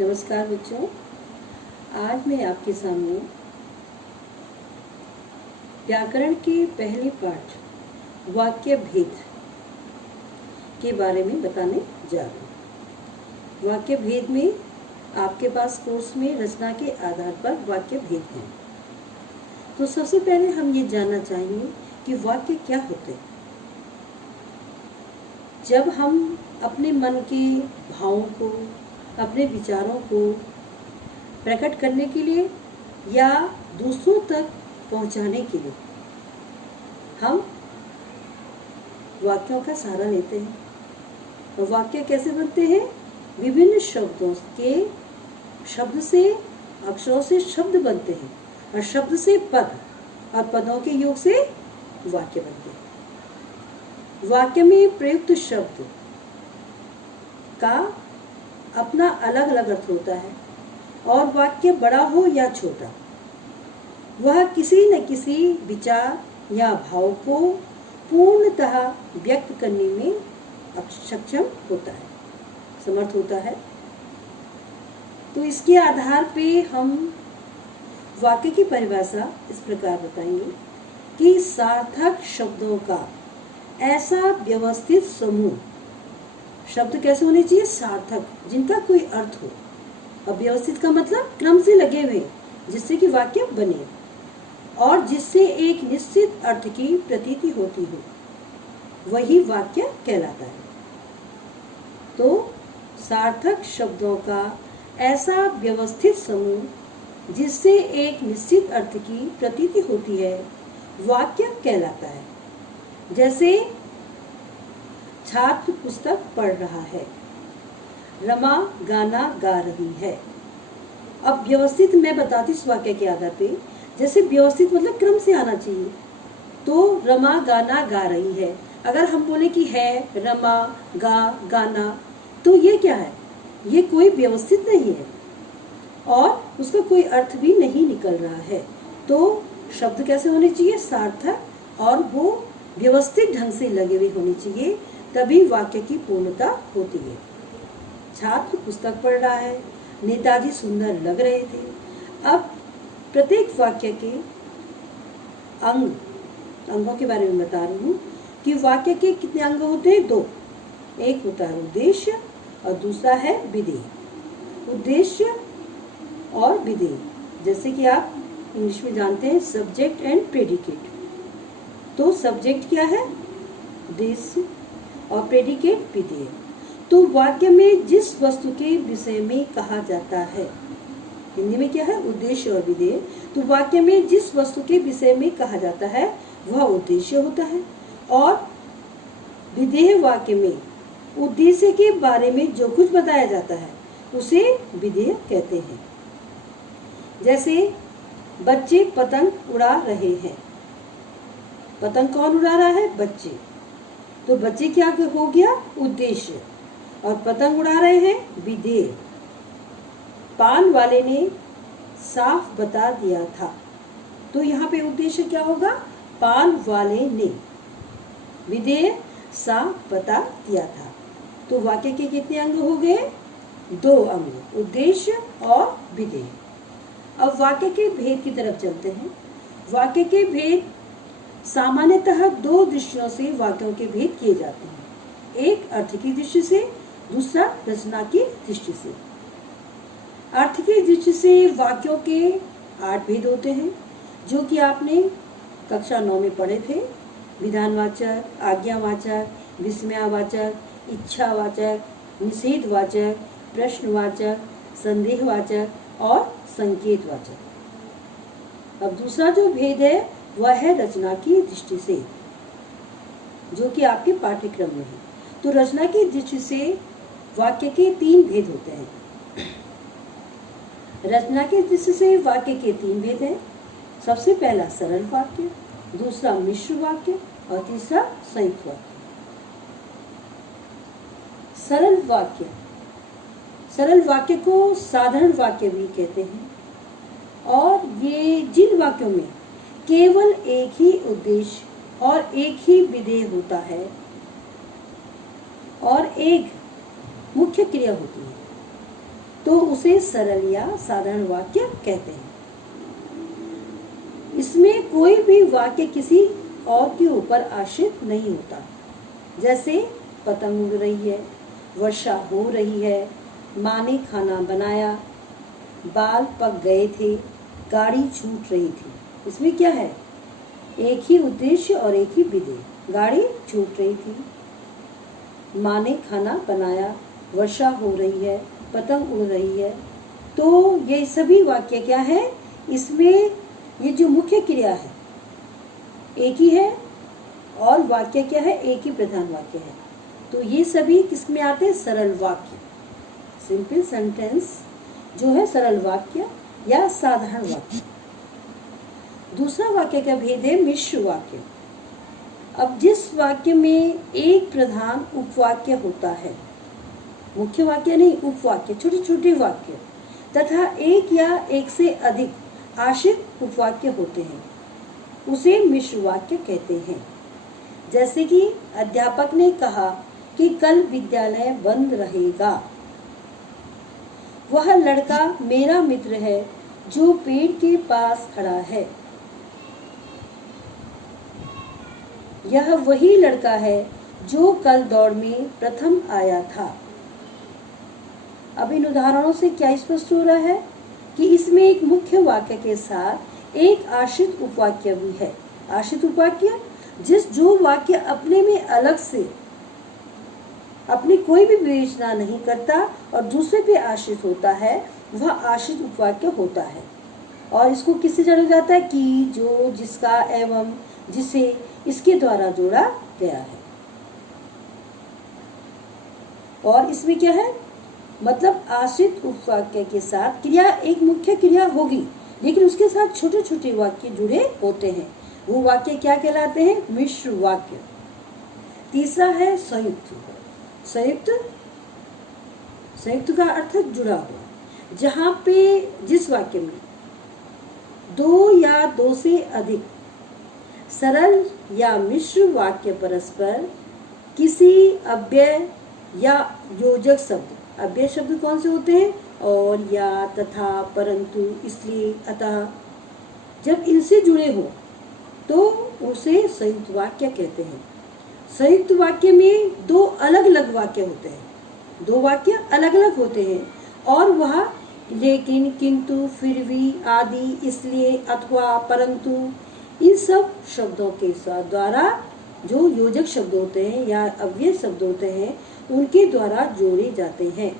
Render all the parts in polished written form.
नमस्कार बच्चों, आज मैं आपके सामने व्याकरण के पहले पाठ वाक्य भेद के बारे में बताने जा रही हूँ। वाक्य भेद में आपके पास कोर्स में रचना के आधार पर वाक्य भेद हैं। तो सबसे पहले हम ये जानना चाहेंगे कि वाक्य क्या होते हैं। जब हम अपने मन के भावों को, अपने विचारों को प्रकट करने के लिए या दूसरों तक पहुंचाने के लिए हम वाक्यों का सहारा लेते हैं। और वाक्य कैसे बनते हैं? विभिन्न शब्दों के शब्द से, अक्षरों से शब्द बनते हैं और शब्द से पद और पदों के योग से वाक्य बनते हैं। वाक्य में प्रयुक्त शब्द का अपना अलग अलग अर्थ होता है और वाक्य बड़ा हो या छोटा, वह किसी न किसी विचार या भाव को पूर्णतः व्यक्त करने में सक्षम होता है, समर्थ होता है। तो इसके आधार पे हम वाक्य की परिभाषा इस प्रकार बताएंगे कि सार्थक शब्दों का ऐसा व्यवस्थित समूह। शब्द कैसे होने चाहिए? सार्थक, जिनका कोई अर्थ हो। अब व्यवस्थित का मतलब क्रम से लगे हुए, जिससे कि वाक्य बने और जिससे एक निश्चित अर्थ की प्रतीति होती हो, वही वाक्य कहलाता है। तो सार्थक शब्दों का ऐसा व्यवस्थित समूह जिससे एक निश्चित अर्थ की प्रतीति होती है, वाक्य कहलाता है। जैसे छात्र पुस्तक पढ़ रहा है, रमा गाना गा रही है। अब व्यवस्थित मैं बताती इस वाक्य के आधार पे। जैसे व्यवस्थित मतलब क्रम से आना चाहिए। तो रमा गाना गा रही है, अगर हम बोले कि है रमा गा गाना, तो ये क्या है? ये कोई व्यवस्थित नहीं है और उसका कोई अर्थ भी नहीं निकल रहा है। तो शब्द कैसे होने चाहिए? सार्थक, और वो व्यवस्थित ढंग से लगे हुए होने चाहिए, तभी वाक्य की पूर्णता होती है। छात्र पुस्तक पढ़ रहा है, नेताजी सुंदर लग रहे थे। अब प्रत्येक वाक्य के अंगों के बारे में बता रही हूँ कि वाक्य के कितने अंग होते हैं? दो। एक होता है उद्देश्य और दूसरा है विधेय। उद्देश्य और विधेय, जैसे कि आप इंग्लिश में जानते हैं सब्जेक्ट एंड प्रेडिकेट। तो सब्जेक्ट क्या है? उद्देश्य, और प्रेडिकेट विधेय। तो वाक्य में जिस वस्तु के विषय में कहा जाता है, हिंदी में क्या है? उद्देश्य और विधेय। तो वाक्य में जिस वस्तु के विषय में कहा जाता है वह उद्देश्य होता है, और विधेय वाक्य में उद्देश्य के बारे में जो कुछ बताया जाता है उसे विधेय कहते हैं। जैसे बच्चे पतंग उड़ा रहे हैं। पतंग कौन उड़ा रहा है? बच्चे। तो बच्चे क्या हो गया? उद्देश्य, और पतंग उड़ा रहे हैं विधेय। पान वाले ने साफ बता दिया था। तो यहाँ पे उद्देश्य क्या होगा? पान वाले ने। विधेय साफ बता दिया था। तो वाक्य के कितने अंग हो गए? दो अंग, उद्देश्य और विधेय। अब वाक्य के भेद की तरफ चलते हैं। वाक्य के भेद सामान्यतः दो दृष्टियों से वाक्यों के भेद किए जाते हैं। एक अर्थ की दृष्टि से, दूसरा रचना की दृष्टि से। अर्थ की दृष्टि से वाक्यों के 8 भेद होते हैं, जो कि आपने कक्षा 9 में पढ़े थे। विधानवाचक, आज्ञावाचक, विस्मयावाचक, इच्छावाचक, निषेधवाचक, प्रश्नवाचक, संदेहवाचक और संकेतवाचक। अब दूसरा जो भेद है वह है रचना की दृष्टि से, जो कि आपके पाठ्यक्रम में है। तो रचना की दृष्टि से वाक्य के 3 भेद होते हैं। रचना की दृष्टि से वाक्य के 3 भेद हैं। सबसे पहला सरल वाक्य, दूसरा मिश्र वाक्य और तीसरा संयुक्त वाक्य। सरल वाक्य, सरल वाक्य को साधारण वाक्य भी कहते हैं, और ये जिन वाक्यों में केवल एक ही उद्देश्य और एक ही विधेय होता है और एक मुख्य क्रिया होती है, तो उसे सरल या साधारण वाक्य कहते हैं। इसमें कोई भी वाक्य किसी और के ऊपर आश्रित नहीं होता। जैसे पतंग उड़ रही है, वर्षा हो रही है, माँ ने खाना बनाया, बाल पक गए थे, गाड़ी छूट रही थी। इसमें क्या है? एक ही उद्देश्य और एक ही विधेय। गाड़ी छूट रही थी, माँ ने खाना बनाया, वर्षा हो रही है, पतंग उड़ रही है। तो ये सभी वाक्य क्या है? इसमें ये जो मुख्य क्रिया है एक ही है और वाक्य क्या है? एक ही प्रधान वाक्य है। तो ये सभी किसमें आते हैं? सरल वाक्य, सिंपल सेंटेंस जो है सरल वाक्य या साधारण वाक्य। दूसरा वाक्य का भेद है मिश्र वाक्य। अब जिस वाक्य में एक प्रधान उपवाक्य होता है, मुख्य वाक्य नहीं, उपवाक्य, छोटे छोटे वाक्य, तथा एक या एक से अधिक आश्रित उपवाक्य होते हैं, उसे मिश्र वाक्य कहते हैं। जैसे कि अध्यापक ने कहा कि कल विद्यालय बंद रहेगा। वह लड़का मेरा मित्र है जो पेड़ के पास खड़ा है। यह वही लड़का है जो कल दौड़ में प्रथम आया था। अब इन उदाहरणों से क्या स्पष्ट हो रहा है कि इसमें एक मुख्य वाक्य के साथ एक आश्रित उपवाक्य भी है। आश्रित उपवाक्य जो वाक्य अपने में अलग से अपनी कोई भी विवेचना नहीं करता और दूसरे पे आश्रित होता है, वह आश्रित उपवाक्य होता है। और इसको किससे जोड़ा जाता है? कि, जो, जिसका, एवं, जिसे, इसके द्वारा जोड़ा गया है। और इसमें क्या है? मतलब आश्रित उपवाक्य के साथ क्रिया, एक मुख्य क्रिया होगी, लेकिन उसके साथ छोटे छोटे वाक्य जुड़े होते हैं। वो वाक्य क्या कहलाते हैं? मिश्र वाक्य। तीसरा है संयुक्त। संयुक्त का अर्थ जुड़ा हुआ, जहाँ पे जिस वाक्य में दो या दो से अधिक सरल या मिश्र वाक्य परस्पर किसी अव्यय या योजक शब्द, अव्यय शब्द कौन से होते हैं? और, या, तथा, परंतु, इसलिए, अतः, जब इनसे जुड़े हो तो उसे संयुक्त वाक्य कहते हैं। संयुक्त वाक्य में दो अलग अलग वाक्य होते हैं, दो वाक्य अलग अलग होते हैं, और वह लेकिन, किंतु, फिर भी, आदि, इसलिए, अथवा, परंतु, इन सब शब्दों के साथ द्वारा जो योजक शब्द होते हैं या अव्यय शब्द होते हैं, उनके द्वारा जोड़े जाते हैं।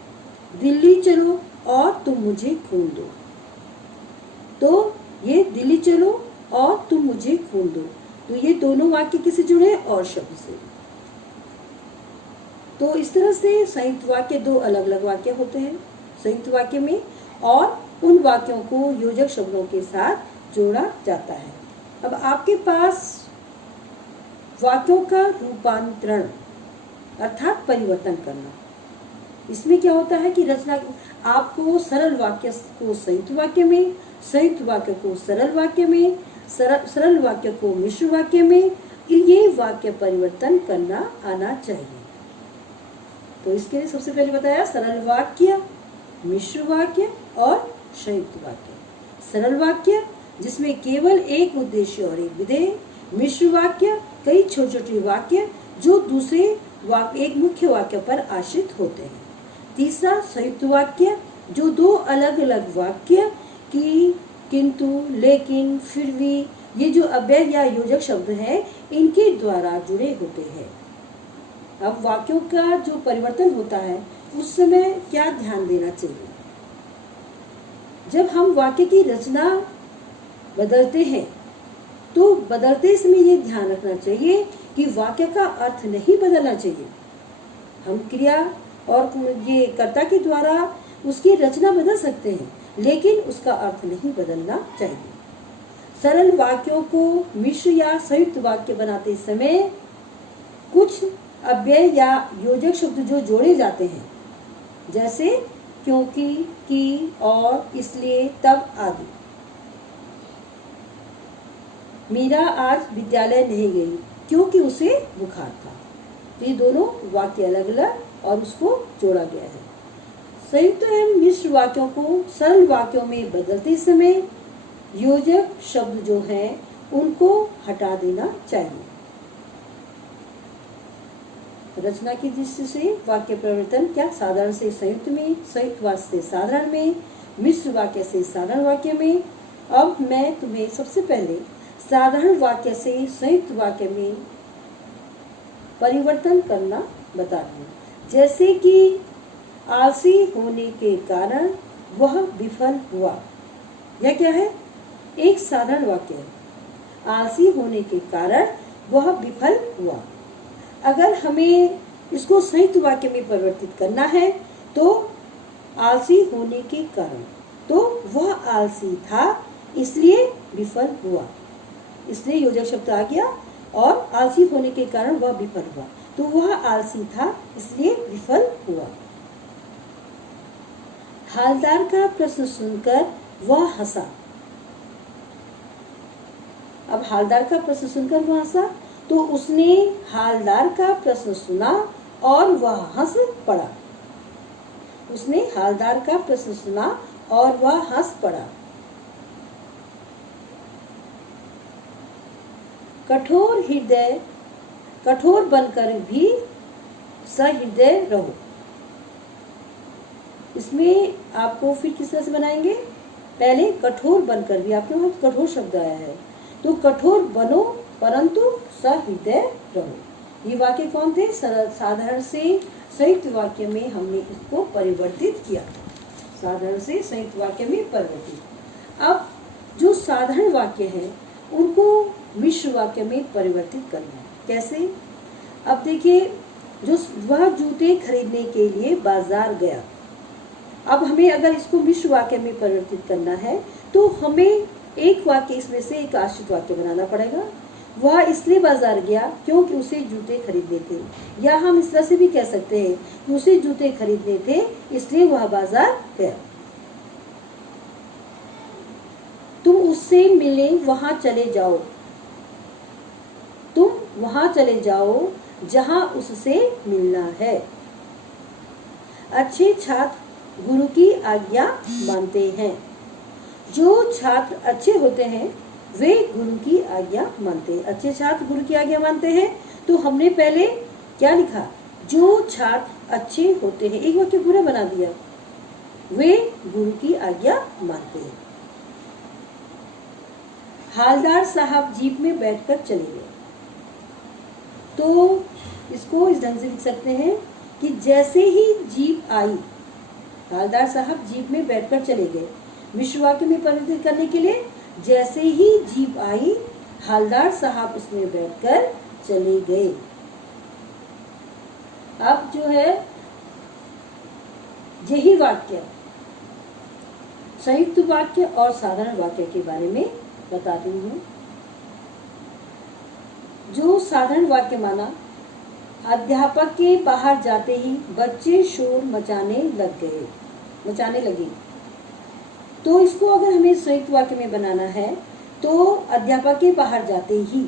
दिल्ली चलो और तुम मुझे खून दो। तो ये दिल्ली चलो और तुम मुझे खून दो, तो ये दोनों वाक्य किससे जुड़े हैं? और शब्द से। तो इस तरह से संयुक्त वाक्य दो अलग अलग वाक्य होते हैं संयुक्त वाक्य में, और उन वाक्यों को योजक शब्दों के साथ जोड़ा जाता है। अब आपके पास वाक्यों का रूपांतरण अर्थात परिवर्तन करना, इसमें क्या होता है कि रचना, आपको सरल वाक्य को संयुक्त वाक्य में, संयुक्त वाक्य को सरल वाक्य में, सरल वाक्य को मिश्र वाक्य में, ये वाक्य परिवर्तन करना आना चाहिए। तो इसके लिए सबसे पहले बताया सरल वाक्य, मिश्र वाक्य और संयुक्त वाक्य। सरल वाक्य जिसमें केवल एक उद्देश्य और एक विधेय, मिश्र वाक्य कई छोटे छोटे वाक्य जो दूसरे एक मुख्य वाक्य पर आश्रित होते हैं। तीसरा संयुक्त वाक्य जो दो अलग अलग वाक्य की, किंतु, लेकिन, फिर भी, ये जो अव्यय या योजक शब्द हैं, इनके द्वारा जुड़े होते हैं। अब वाक्यों का जो परिवर्तन होता है उस समय क्या ध्यान देना चाहिए? जब हम वाक्य की रचना बदलते हैं तो बदलते समय ये ध्यान रखना चाहिए कि वाक्य का अर्थ नहीं बदलना चाहिए। हम क्रिया और ये कर्ता के द्वारा उसकी रचना बदल सकते हैं, लेकिन उसका अर्थ नहीं बदलना चाहिए। सरल वाक्यों को मिश्र या संयुक्त वाक्य बनाते समय कुछ अव्यय या योजक शब्द जो जोड़े जाते हैं, जैसे क्योंकि, कि, और, इसलिए, तब आदि। मीरा आज विद्यालय नहीं गई क्योंकि उसे बुखार था। तो ये दोनों वाक्य अलग अलग और उसको जोड़ा गया है। संयुक्त एवं मिश्र वाक्यों को सरल वाक्यों में बदलते समय योजक शब्द जो है उनको हटा देना चाहिए। रचना की दृष्टि से वाक्य परिवर्तन क्या? साधारण से संयुक्त में, संयुक्त वाक्य से साधारण में, मिश्र वाक्य से साधारण वाक्य में। अब मैं तुम्हें सबसे पहले साधारण वाक्य से संयुक्त वाक्य में परिवर्तन करना बता दूं। जैसे कि आलसी होने के कारण वह विफल हुआ। यह क्या है? एक साधारण वाक्य है। आलसी होने के कारण वह विफल हुआ। अगर हमें इसको संयुक्त वाक्य में परिवर्तित करना है तो आलसी होने के कारण, तो वह आलसी था इसलिए विफल हुआ, इसलिए योजक शब्द आ गया। और आलसी होने के कारण वह विफल हुआ, तो वह आलसी था इसलिए विफल हुआ। हालदार का प्रश्न सुनकर वह हंसा। अब हालदार का प्रश्न सुनकर वह हंसा, तो उसने हालदार का प्रश्न सुना और वह हंस पड़ा। उसने हालदार का प्रश्न सुना और वह हंस पड़ा। कठोर हृदय, कठोर बनकर भी सहृदय रहो। इसमें आपको फिर किस तरह से बनाएंगे? पहले कठोर बनकर भी, आपके वहां कठोर शब्द आया है, तो कठोर बनो परंतु सहृदय रहो। ये वाक्य कौन थे? साधारण से संयुक्त वाक्य में हमने इसको परिवर्तित किया। साधारण से संयुक्त वाक्य में परिवर्तित। अब जो साधारण वाक्य है उनको मिश्र वाक्य में परिवर्तित करना है। कैसे? अब देखिए, जो वह जूते खरीदने के लिए बाजार गया। अब हमें अगर इसको मिश्र वाक्य में परिवर्तित करना है तो हमें एक वाक्य इसमें से एक आश्रित वाक्य बनाना पड़ेगा। वह इसलिए बाजार गया क्योंकि उसे जूते खरीदने थे, या हम इस तरह से भी कह सकते हैं कि उसे जूते खरीदने थे इसलिए वह बाजार गया। तुम उससे मिलने वहां चले जाओ। तुम वहां चले जाओ जहां उससे मिलना है। अच्छे छात्र गुरु की आज्ञा मानते हैं। जो छात्र अच्छे होते हैं वे गुरु की आज्ञा मानते हैं। अच्छे छात्र गुरु की आज्ञा मानते हैं, तो हमने पहले क्या लिखा? जो छात्र अच्छे होते हैं, एक वाक्य पूरा बना दिया, वे गुरु की आज्ञा मानते हैं। हालदार साहब जीप में बैठकर चले गए। तो इसको इस ढंग से लिख सकते हैं कि जैसे ही जीप आई, हालदार साहब जीप में बैठकर चले गए। मिश्र वाक्य में परिवर्तित करने के लिए जैसे ही जीप आई, हालदार साहब उसमें बैठकर चले गए। अब जो है यही वाक्य संयुक्त वाक्य और साधारण वाक्य के बारे में बता रही हूँ। जो साधारण वाक्य माना, अध्यापक के बाहर जाते ही बच्चे शोर मचाने लगे। तो इसको अगर हमें संयुक्त वाक्य में बनाना है तो अध्यापक के बाहर जाते ही,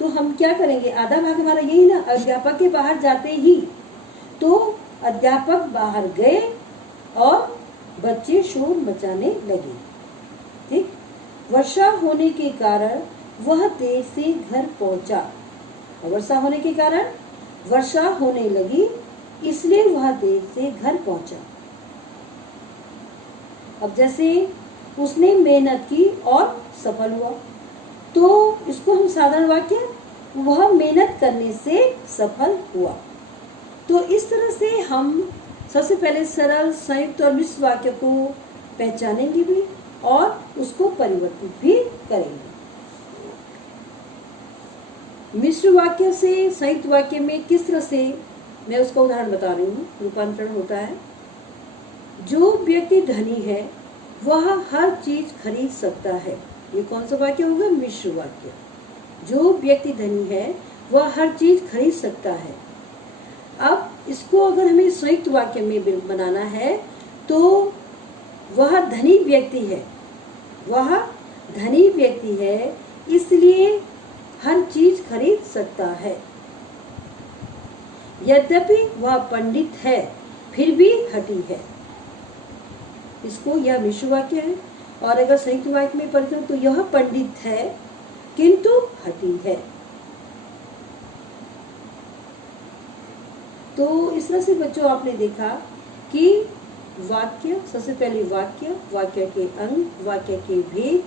तो हम क्या करेंगे? आधा भाग हमारा यही ना, अध्यापक के बाहर जाते ही, तो अध्यापक बाहर गए और बच्चे शोर मचाने लगे। ठीक। वर्षा होने के कारण वह देर से घर पहुंचा। वर्षा होने के कारण वर्षा होने लगी इसलिए वह देर से घर पहुंचा। अब जैसे उसने मेहनत की और सफल हुआ, तो इसको हम साधारण वाक्य, वह मेहनत करने से सफल हुआ। तो इस तरह से हम सबसे पहले सरल, संयुक्त और मिश्र वाक्य को पहचानेंगे भी और उसको परिवर्तित भी करेंगे। मिश्र वाक्य से संयुक्त वाक्य में किस तरह से, मैं उसका उदाहरण बता रही हूँ, रूपांतरण होता है। जो व्यक्ति धनी है वह हर चीज खरीद सकता है। ये कौन सा वाक्य होगा? मिश्र वाक्य। जो व्यक्ति धनी है वह हर चीज खरीद सकता है। अब इसको अगर हमें संयुक्त वाक्य में बनाना है तो वह धनी व्यक्ति है, वह धनी व्यक्ति है इसलिए हर चीज खरीद सकता है। यद्यपि वह पंडित है फिर भी हठी है। इसको यह मिश्र वाक्य है। और अगर संयुक्त वाक्य में पढ़ते हो तो यह पंडित है किंतु हठी है। तो इस तरह से बच्चों आपने देखा कि वाक्य, सबसे पहले वाक्य के अंग, वाक्य के भेद,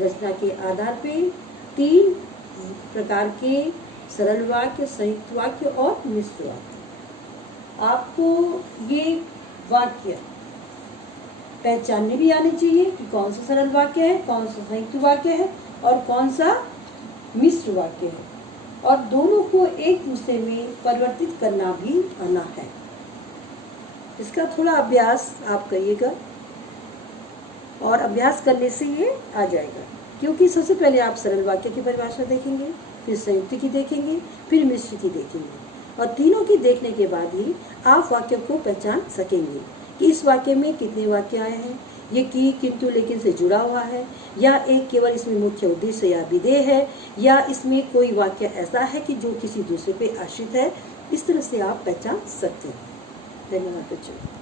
रचना के आधार पे 3 प्रकार के सरल वाक्य, संयुक्त वाक्य और मिश्र वाक्य। आपको ये वाक्य पहचानने भी आने चाहिए कि कौन सा सरल वाक्य है, कौन सा संयुक्त वाक्य है और कौन सा मिश्र वाक्य है, और दोनों को एक दूसरे में परिवर्तित करना भी आना है। इसका थोड़ा अभ्यास आप करिएगा और अभ्यास करने से ये आ जाएगा। क्योंकि सबसे पहले आप सरल वाक्य की परिभाषा देखेंगे, फिर संयुक्त की देखेंगे, फिर मिश्र की देखेंगे, और तीनों की देखने के बाद ही आप वाक्य को पहचान सकेंगे कि इस वाक्य में कितने वाक्य आए हैं, ये की, किंतु, लेकिन से जुड़ा हुआ है, या एक केवल इसमें मुख्य उद्देश्य या विधेय है, या इसमें कोई वाक्य ऐसा है कि जो किसी दूसरे पे आश्रित है। इस तरह से आप पहचान सकते हैं। धन्यवाद बच्चों।